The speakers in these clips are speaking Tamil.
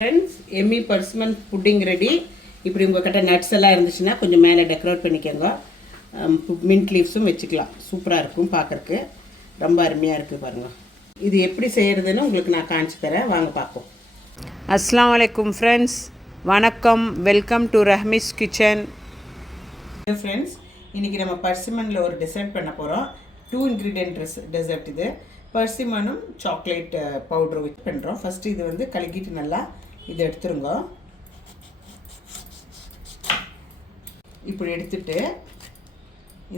ஃப்ரெண்ட்ஸ் எம்மி பர்ஸ்மன் புட்டிங் ரெடி. இப்படி உங்கள்கிட்ட நட்ஸ் எல்லாம் இருந்துச்சுன்னா கொஞ்சம் மேலே டெக்கரேட் பண்ணிக்கோங்க. மின்ட் லீவ்ஸும் வச்சுக்கலாம். சூப்பராக இருக்கும், பார்க்குறக்கு ரொம்ப அருமையாக இருக்குது பாருங்கள். இது எப்படி செய்கிறதுன்னு உங்களுக்கு நான் காமிச்சு தரேன், வாங்க பார்ப்போம். அஸ்ஸலாமு அலைக்கும் ஃப்ரெண்ட்ஸ், வணக்கம். Welcome to Rahmi's kitchen. Friends, இன்றைக்கி நம்ம பர்சிமனில் ஒரு டெசர்ட் பண்ண போகிறோம். 2 இன்க்ரீடியன்ட் டெசர்ட் இது. பர்சிமனும் சாக்லேட் பவுடர் வச்சு பண்ணுறோம். ஃபஸ்ட்டு இது வந்து கலக்கிட்டு நல்லா இதை எடுத்துருங்க. இப்படி எடுத்துட்டு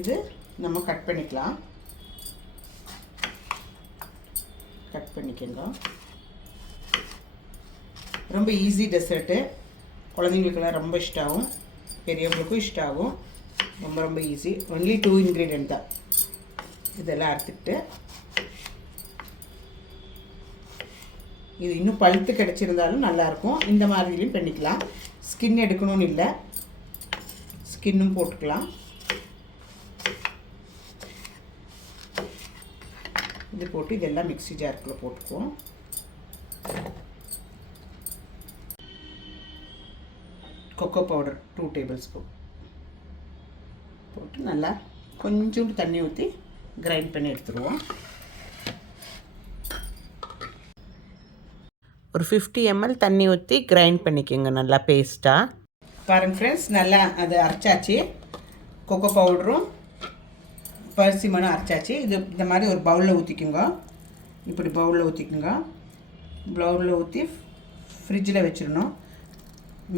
இது நம்ம கட் பண்ணிக்கலாம். கட் பண்ணிக்கோங்க. ரொம்ப ஈஸி டெசர்ட்டு, குழந்தைங்களுக்கெல்லாம் ரொம்ப இஷ்டம் ஆகும், பெரியவங்களுக்கும் இஷ்டம் ஆகும். ரொம்ப ரொம்ப ஈஸி. ஒன்லி 2 இன்க்ரீடியன்ட் தான். இதெல்லாம் அறுத்துக்கிட்டு இது இன்னும் பழுத்து கிடச்சிருந்தாலும் நல்லாயிருக்கும். இந்த மாதிரிலையும் பண்ணிக்கலாம். ஸ்கின் எடுக்கணும்னு இல்லை, ஸ்கின்னும் போட்டுக்கலாம். இது போட்டு இதெல்லாம் மிக்ஸி ஜாருக்குள்ளே போட்டுக்குவோம். கொக்கோ பவுடர் 2 டேபிள் ஸ்பூன் போட்டு நல்லா கொஞ்சோண்டு தண்ணி ஊற்றி கிரைண்ட் பண்ணி எடுத்துருவோம். ஒரு 50 ml தண்ணி ஊற்றி கிரைண்ட் பண்ணிக்கோங்க நல்லா பேஸ்ட்டாக. பாருங்கள் ஃப்ரெண்ட்ஸ், நல்லா அது அரைச்சாச்சு. கொக்கோ பவுடரும் பர்சிமனும் அரைச்சாச்சு. இது இந்த மாதிரி ஒரு பவுலில் ஊற்றிக்குங்க. இப்படி பவுலில் ஊற்றிக்குங்க. பவுலில் ஊற்றி ஃப்ரிட்ஜில் வச்சிடணும்.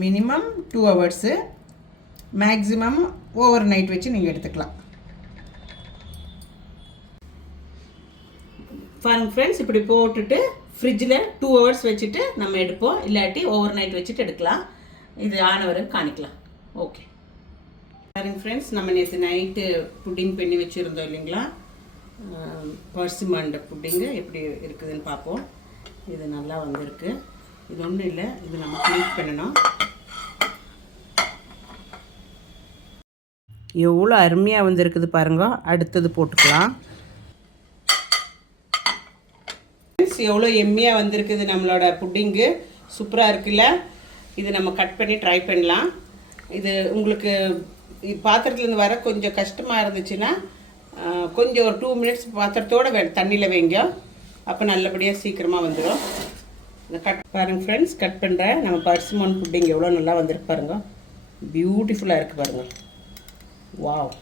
Minimum 2 hours, maximum over night வச்சு நீங்கள் எடுத்துக்கலாம். பாருங்கள் ஃப்ரெண்ட்ஸ், இப்படி போட்டுட்டு ஃப்ரிட்ஜில் 2 hours வச்சுட்டு நம்ம எடுப்போம். இல்லாட்டி ஓவர் நைட் வச்சுட்டு எடுக்கலாம். இது ஆனவரும் காணிக்கலாம். ஓகே பாருங்க ஃப்ரெண்ட்ஸ், நம்ம நேற்று நைட்டு புட்டிங் பண்ணி வச்சுருந்தோம் இல்லைங்களா, பர்சிமன் புட்டிங்கு எப்படி இருக்குதுன்னு பார்ப்போம். இது நல்லா வந்திருக்கு. இது ஒன்றும் இல்லை, இது நம்ம க்ளீன் பண்ணணும். எவ்வளோ அருமையாக வந்திருக்குது பாருங்க. அடுத்தது போட்டுக்கலாம். எவ்வளோ எம்மியாக வந்திருக்குது நம்மளோட புட்டிங்கு. சூப்பராக இருக்குல்ல. இது நம்ம கட் பண்ணி ட்ரை பண்ணலாம். இது உங்களுக்கு பாத்திரத்துலேருந்து வர கொஞ்சம் கஷ்டமாக இருந்துச்சுன்னா கொஞ்சம் ஒரு 2 minutes பாத்திரத்தோடு தண்ணியில் வைங்க. அப்போ நல்லபடியாக சீக்கிரமாக வந்துடும். இந்த கட் பாருங்கள் ஃப்ரெண்ட்ஸ், கட் பண்ணுறேன். நம்ம பர்சிமன் புட்டிங் எவ்வளோ நல்லா வந்திருக்கு பாருங்க. பியூட்டிஃபுல்லாக இருக்குது பாருங்கள். வாவ்,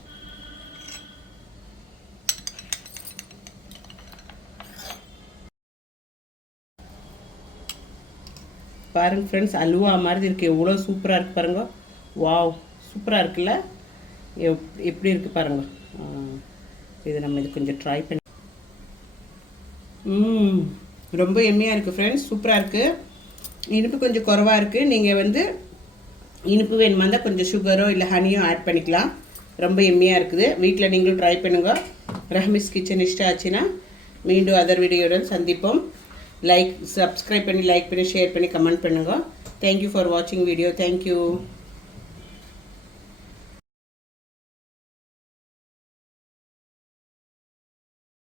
பாருங்க ஃப்ரெண்ட்ஸ், அல்வா மாதிரி இருக்குது. எவ்வளோ சூப்பராக இருக்குது பாருங்க. வாவ், சூப்பராக இருக்குல்ல. எப்படி இருக்குது பாருங்க. இது நம்ம இது கொஞ்சம் ட்ரை பண்ணி ரொம்ப எம்மியாக இருக்குது ஃப்ரெண்ட்ஸ். சூப்பராக இருக்குது. இனிப்பு கொஞ்சம் குறைவாக இருக்குது. நீங்கள் வந்து இனிப்பு வேணுமா இருந்தால் கொஞ்சம் சுகரோ இல்லை ஹனியோ ஆட் பண்ணிக்கலாம். ரொம்ப எம்மியாக இருக்குது. வீட்டில் நீங்களும் ட்ரை பண்ணுங்க. ரஹ்மிஸ் கிச்சன் இஷ்டம் ஆச்சுன்னா மீண்டும் அதர் வீடியோவுடன் சந்திப்போம். சப்ஸ்கிரைப் பண்ணி லைக் பண்ணி ஷேர் பண்ணி கமெண்ட் பண்ணுங்க. தேங்க்யூ ஃபார் வாட்சிங் வீடியோ. தேங்க்யூ.